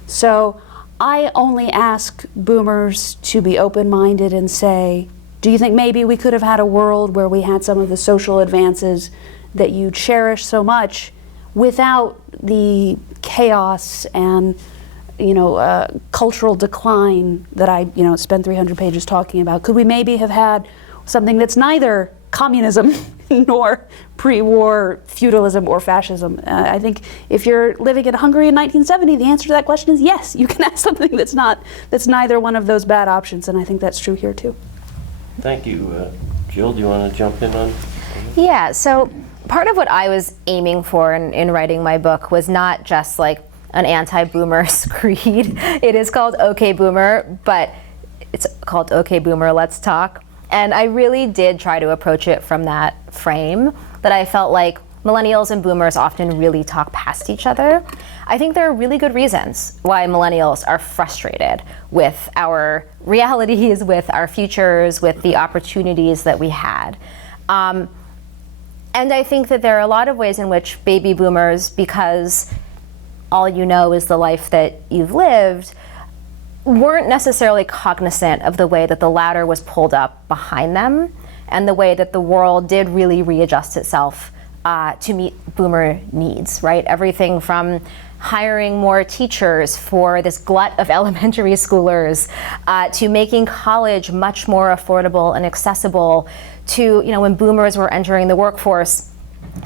So I only ask boomers to be open-minded and say, do you think maybe we could have had a world where we had some of the social advances that you cherish so much without the chaos and cultural decline that I spent 300 pages talking about? Could we maybe have had something that's neither communism nor pre-war feudalism or fascism? I think if you're living in Hungary in 1970, the answer to that question is yes. You can have something that's neither one of those bad options, and I think that's true here too. Thank you. Jill, do you want to jump in on? Yeah, so part of what I was aiming for in writing my book was not just like an anti-boomer screed. It is called OK Boomer, but it's called OK Boomer, Let's Talk. And I really did try to approach it from that frame, that I felt like millennials and boomers often really talk past each other. I think there are really good reasons why millennials are frustrated with our realities, with our futures, with the opportunities that we had. And I think that there are a lot of ways in which baby boomers, because all you know is the life that you've lived, weren't necessarily cognizant of the way that the ladder was pulled up behind them and the way that the world did really readjust itself to meet boomer needs, right? Everything from hiring more teachers for this glut of elementary schoolers to making college much more affordable and accessible to, when boomers were entering the workforce,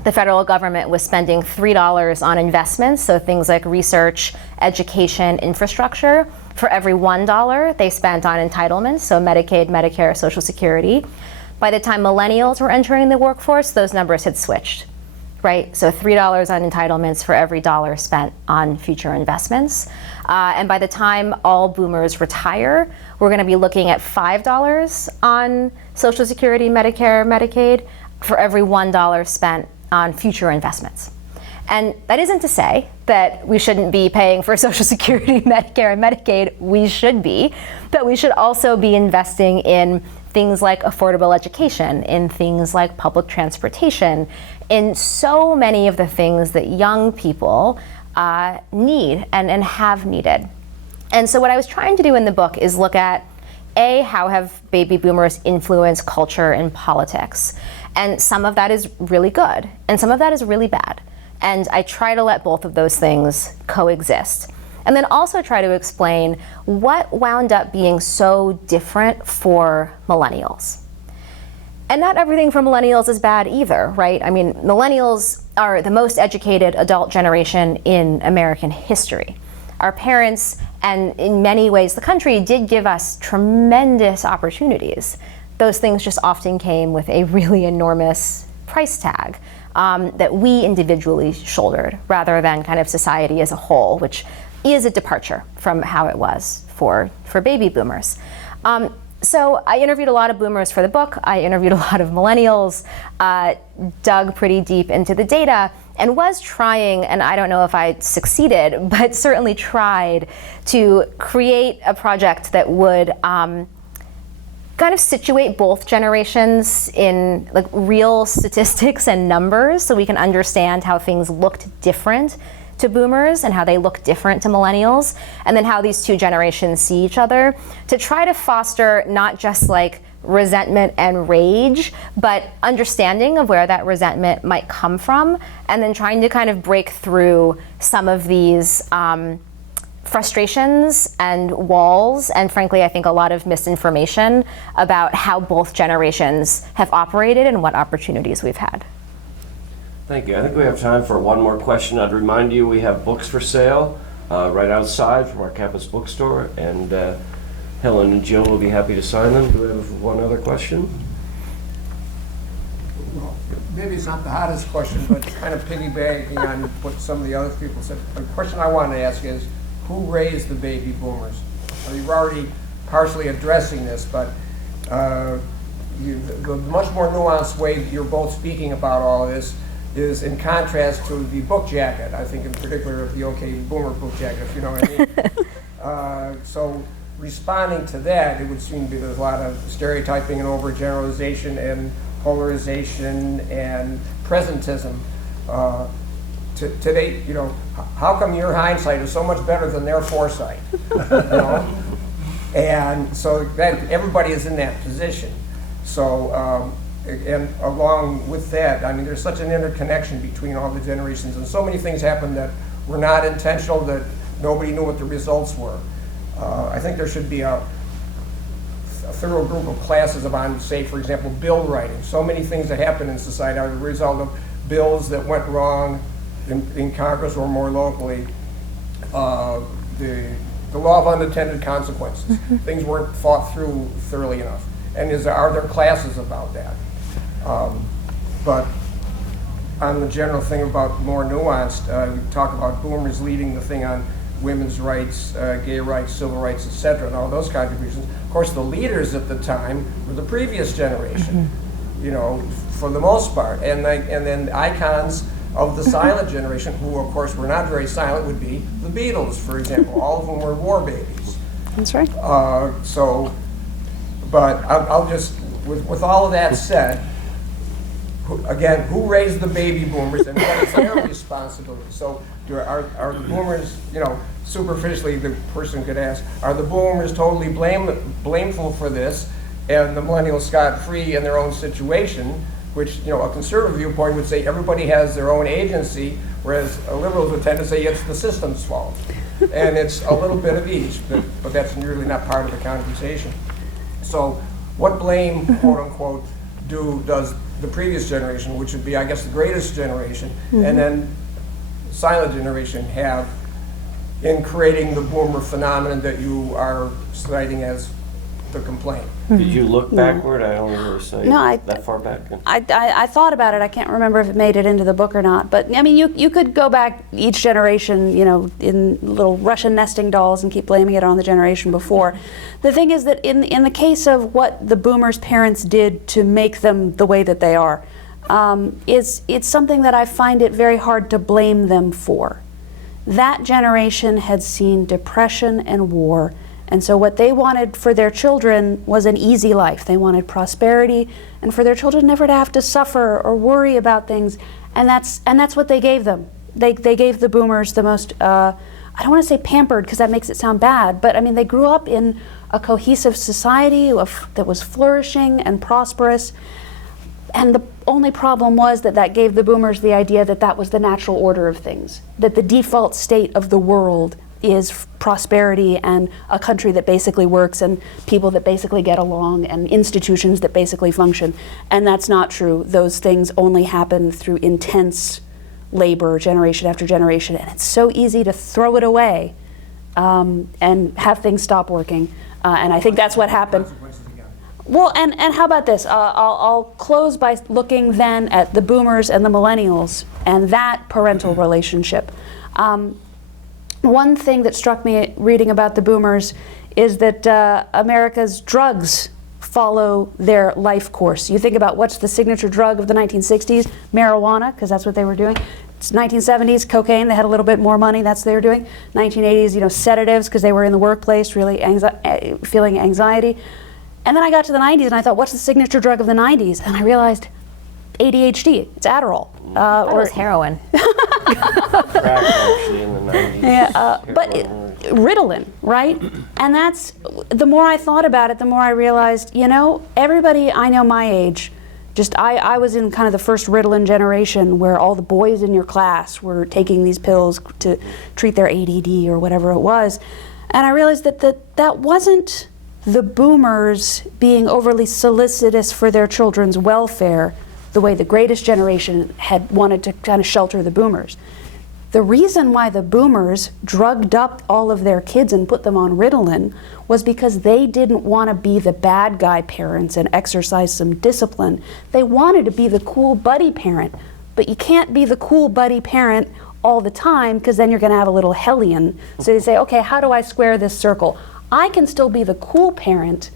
the federal government was spending $3 on investments, so things like research, education, infrastructure. For every $1 they spent on entitlements, so Medicaid, Medicare, Social Security. By the time millennials were entering the workforce, those numbers had switched, right? So $3 on entitlements for every dollar spent on future investments. And by the time all boomers retire, we're going to be looking at $5 on Social Security, Medicare, Medicaid for every $1 spent on future investments. And that isn't to say that we shouldn't be paying for Social Security, Medicare, and Medicaid. We should be, but we should also be investing in things like affordable education, in things like public transportation, in so many of the things that young people need and have needed. And so what I was trying to do in the book is look at, A, how have baby boomers influenced culture and politics? And some of that is really good, and some of that is really bad. And I try to let both of those things coexist. and then also try to explain what wound up being so different for millennials. And not everything for millennials is bad either, right? I mean, millennials are the most educated adult generation in American history. Our parents, and in many ways the country, did give us tremendous opportunities. Those things just often came with a really enormous price tag that we individually shouldered, rather than kind of society as a whole, which is a departure from how it was for baby boomers. So I interviewed a lot of boomers for the book. I interviewed a lot of millennials, dug pretty deep into the data, and was trying, and I don't know if I succeeded, but certainly tried to create a project that would kind of situate both generations in like real statistics and numbers, so we can understand how things looked different to boomers and how they look different to millennials, and then how these two generations see each other, to try to foster not just like resentment and rage, but understanding of where that resentment might come from, and then trying to kind of break through some of these frustrations and walls, and frankly, I think a lot of misinformation about how both generations have operated and what opportunities we've had. Thank you. I think we have time for one more question. I'd remind you we have books for sale right outside from our campus bookstore, and Helen and Jill will be happy to sign them. Do we have one other question? Well, maybe it's not the hottest question, but kind of piggybacking on what some of the other people said. The question I want to ask is, who raised the baby boomers? Well, you're already partially addressing this, but the much more nuanced way that you're both speaking about all of this is in contrast to the book jacket, I think in particular of the OK Boomer book jacket, if you know what I mean. So responding to that, it would seem to be there's a lot of stereotyping and overgeneralization and polarization and presentism. Today, you know, how come your hindsight is so much better than their foresight? You know? And so that everybody is in that position. So, and along with that, I mean, there's such an interconnection between all the generations, and so many things happen that were not intentional, that nobody knew what the results were. I think there should be a thorough group of classes on, say, for example, bill writing. So many things that happen in society are the result of bills that went wrong in Congress or more locally. The law of unintended consequences. Things weren't thought through thoroughly enough. And are there classes about that? But on the general thing about more nuanced, we talk about boomers leading the thing on women's rights, gay rights, civil rights, etc., and all those kinds of reasons. Of course, the leaders at the time were the previous generation, you know, for the most part. And then icons of the silent generation, who of course were not very silent, would be the Beatles, for example. All of them were war babies. That's right. But I'll just, with all of that said, again, who raised the baby boomers and what is their responsibility? So are the boomers, you know, superficially the person could ask, are the boomers totally blameful for this and the millennials scot-free in their own situation? Which, you know, a conservative viewpoint would say everybody has their own agency, whereas liberals would tend to say it's the system's fault. And it's a little bit of each, but that's really not part of the conversation. So what blame, quote unquote, does the previous generation, which would be, I guess, the greatest generation, and then silent generation have in creating the boomer phenomenon that you are citing as the complaint? Did you look backward? I don't remember saying that far back. I thought about it. I can't remember if it made it into the book or not. But I mean, you could go back each generation, you know, in little Russian nesting dolls and keep blaming it on the generation before. The thing is that in the case of what the boomers' parents did to make them the way that they are, it's something that I find it very hard to blame them for. That generation had seen depression and war. And so what they wanted for their children was an easy life. They wanted prosperity, and for their children never to have to suffer or worry about things. And that's what they gave them. They gave the boomers the most, I don't want to say pampered because that makes it sound bad, but I mean, they grew up in a cohesive society that was flourishing and prosperous. And the only problem was that gave the boomers the idea that that was the natural order of things, that the default state of the world is prosperity and a country that basically works and people that basically get along and institutions that basically function. And that's not true. Those things only happen through intense labor, generation after generation, and it's so easy to throw it away and have things stop working. And I think that's what happened. Well, and how about this? I'll close by looking then at the boomers and the millennials and that parental relationship. One thing that struck me reading about the boomers is that America's drugs follow their life course. You think about what's the signature drug of the 1960s? Marijuana, because that's what they were doing. It's 1970s, cocaine, they had a little bit more money, that's what they were doing. 1980s, sedatives, because they were in the workplace, really feeling anxiety. And then I got to the 90s and I thought, what's the signature drug of the 90s? And I realized ADHD, it's Adderall. Or heroin. Crack, actually, in the 90s. Yeah, but Ritalin, right? And that's, the more I thought about it, the more I realized, everybody I know my age, I was in kind of the first Ritalin generation where all the boys in your class were taking these pills to treat their ADD or whatever it was. And I realized that wasn't the boomers being overly solicitous for their children's welfare the way the greatest generation had wanted to kind of shelter the boomers. The reason why the boomers drugged up all of their kids and put them on Ritalin was because they didn't want to be the bad guy parents and exercise some discipline. They wanted to be the cool buddy parent, but you can't be the cool buddy parent all the time because then you're going to have a little hellion. So they say, okay, how do I square this circle? I can still be the cool parent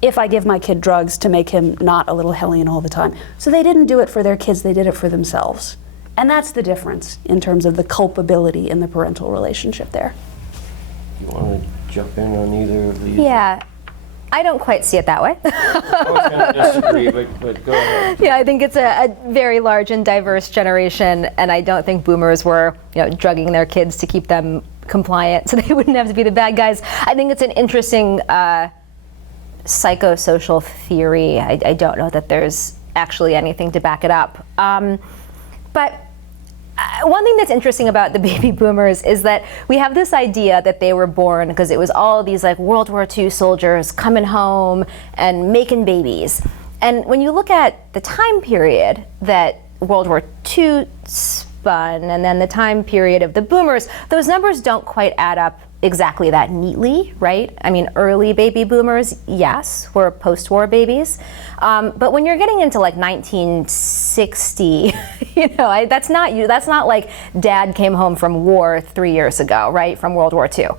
if I give my kid drugs to make him not a little hellion all the time. So they didn't do it for their kids, they did it for themselves. And that's the difference in terms of the culpability in the parental relationship there. You want to jump in on either of these? Yeah, I don't quite see it that way. I was going to disagree, but go ahead. Yeah, I think it's a very large and diverse generation, and I don't think boomers were, drugging their kids to keep them compliant so they wouldn't have to be the bad guys. I think it's an interesting psychosocial theory. I don't know that there's actually anything to back it up. But one thing that's interesting about the baby boomers is that we have this idea that they were born because it was all these like World War II soldiers coming home and making babies. And when you look at the time period that World War II spun and then the time period of the boomers, those numbers don't quite add up exactly that neatly, right? I mean, early baby boomers, yes, were post-war babies. But when you're getting into like 1960, that's not like dad came home from war 3 years ago, right? From World War II.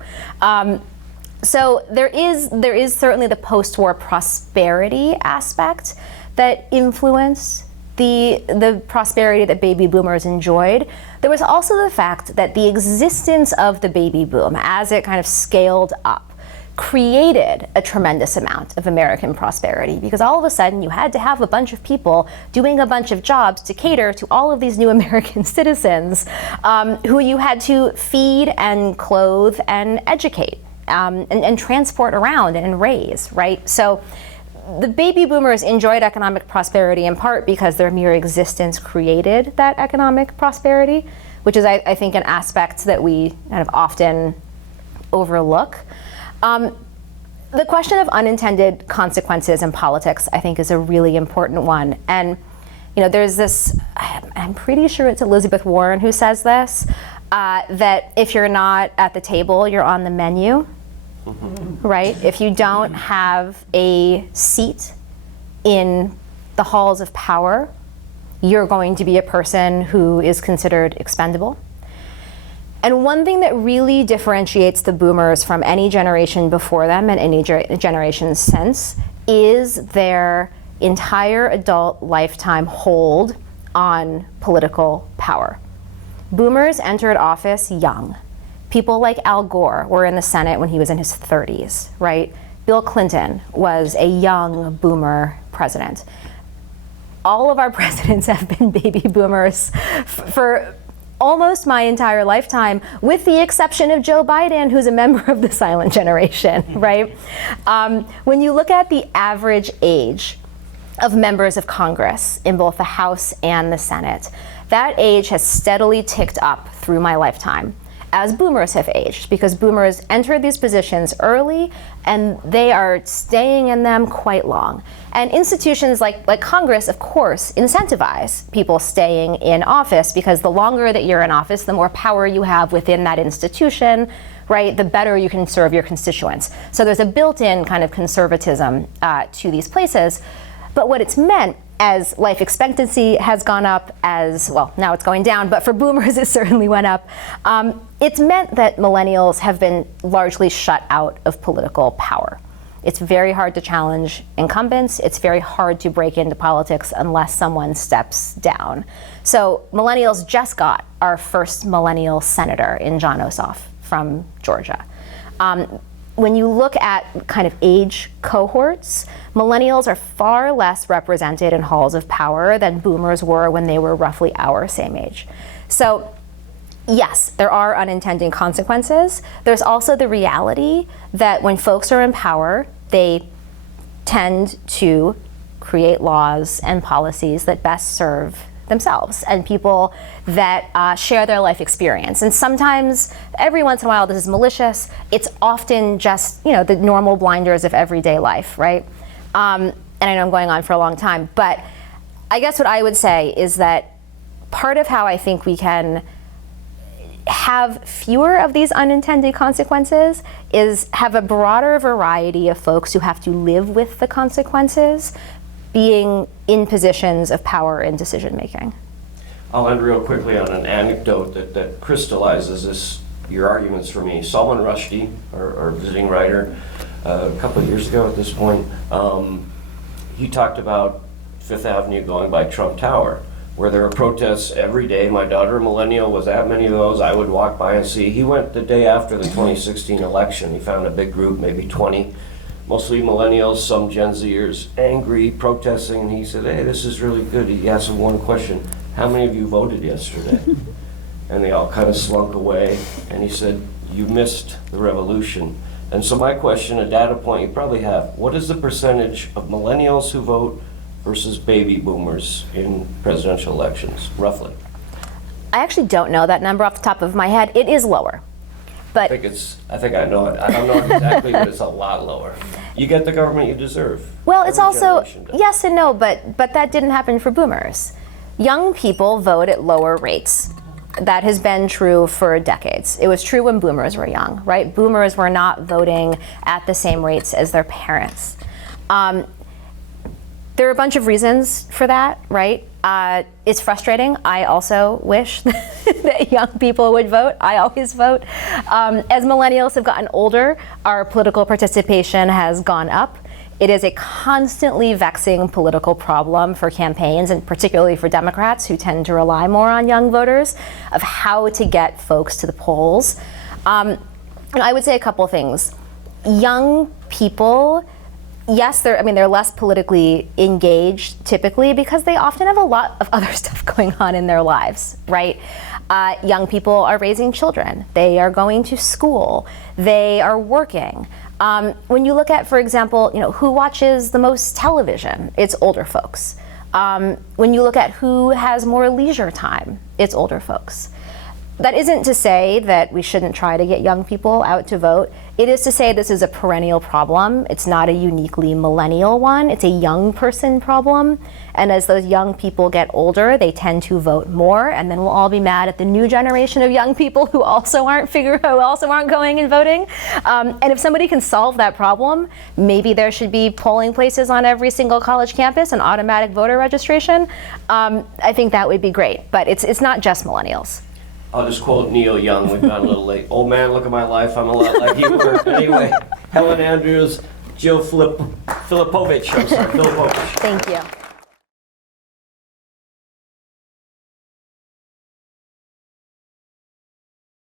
So there is certainly the post-war prosperity aspect that influenced the prosperity that baby boomers enjoyed. There was also the fact that the existence of the baby boom, as it kind of scaled up, created a tremendous amount of American prosperity, because all of a sudden you had to have a bunch of people doing a bunch of jobs to cater to all of these new American citizens who you had to feed and clothe and educate and transport around and raise, right? So the baby boomers enjoyed economic prosperity in part because their mere existence created that economic prosperity, which is, I think, an aspect that we kind of often overlook. The question of unintended consequences in politics, I think, is a really important one. And there's this, I'm pretty sure it's Elizabeth Warren who says this, that if you're not at the table, you're on the menu. Right? If you don't have a seat in the halls of power, you're going to be a person who is considered expendable. And one thing that really differentiates the boomers from any generation before them and any generation since is their entire adult lifetime hold on political power. Boomers entered office young. People like Al Gore were in the Senate when he was in his 30s, right? Bill Clinton was a young boomer president. All of our presidents have been baby boomers for almost my entire lifetime, with the exception of Joe Biden, who's a member of the silent generation, right? When you look at the average age of members of Congress in both the House and the Senate, that age has steadily ticked up through my lifetime. as boomers have aged, because boomers entered these positions early and they are staying in them quite long. And institutions like Congress, of course, incentivize people staying in office, because the longer that you're in office, the more power you have within that institution, right? The better you can serve your constituents. So there's a built-in kind of conservatism to these places. But what it's meant, as life expectancy has gone up, as well, now it's going down, but for boomers it certainly went up. It's meant that millennials have been largely shut out of political power. It's very hard to challenge incumbents. It's very hard to break into politics unless someone steps down. So millennials just got our first millennial senator in John Ossoff from Georgia. When you look at kind of age cohorts, millennials are far less represented in halls of power than boomers were when they were roughly our same age. So yes, there are unintended consequences. There's also the reality that when folks are in power, they tend to create laws and policies that best serve themselves and people that share their life experience. And sometimes, every once in a while, this is malicious. It's often just, the normal blinders of everyday life, right? And I know I'm going on for a long time, but I guess what I would say is that part of how I think we can have fewer of these unintended consequences is have a broader variety of folks who have to live with the consequences being in positions of power and decision making. I'll end real quickly on an anecdote that crystallizes your arguments for me. Salman Rushdie, our visiting writer, a couple of years ago at this point, he talked about Fifth Avenue going by Trump Tower, where there are protests every day. My daughter, a millennial, was at many of those. I would walk by and see. He went the day after the 2016 election. He found a big group, maybe 20, mostly millennials, some Gen Zers, angry, protesting, and he said, hey, this is really good. He asked them one question: how many of you voted yesterday? And they all kind of slunk away, and he said, you missed the revolution. And so my question, a data point you probably have, what is the percentage of millennials who vote versus baby boomers in presidential elections, roughly? I actually don't know that number off the top of my head. It is lower. But I think I know it. I don't know it exactly, but it's a lot lower. You get the government you deserve. Well, it's Every also, generation does. yes and no, but that didn't happen for boomers. Young people vote at lower rates. That has been true for decades. It was true when boomers were young, right? Boomers were not voting at the same rates as their parents. There are a bunch of reasons for that, right? It's frustrating. I also wish that young people would vote. I always vote. As millennials have gotten older, our political participation has gone up. It is a constantly vexing political problem for campaigns, and particularly for Democrats, who tend to rely more on young voters, of how to get folks to the polls. And I would say a couple things. Young people, yes, they're less politically engaged typically because they often have a lot of other stuff going on in their lives, right? Young people are raising children. They are going to school. They are working. When you look at, for example, who watches the most television, it's older folks. When you look at who has more leisure time, it's older folks. That isn't to say that we shouldn't try to get young people out to vote. It is to say this is a perennial problem. It's not a uniquely millennial one. It's a young person problem. And as those young people get older, they tend to vote more. And then we'll all be mad at the new generation of young people who also aren't going and voting. And if somebody can solve that problem, maybe there should be polling places on every single college campus and automatic voter registration. I think that would be great. But it's not just millennials. I'll just quote Neil Young. We've gone a little late. Old man, look at my life. I'm a lot like you were. Anyway, Helen Andrews, Filipovic. Filipovic. Thank you.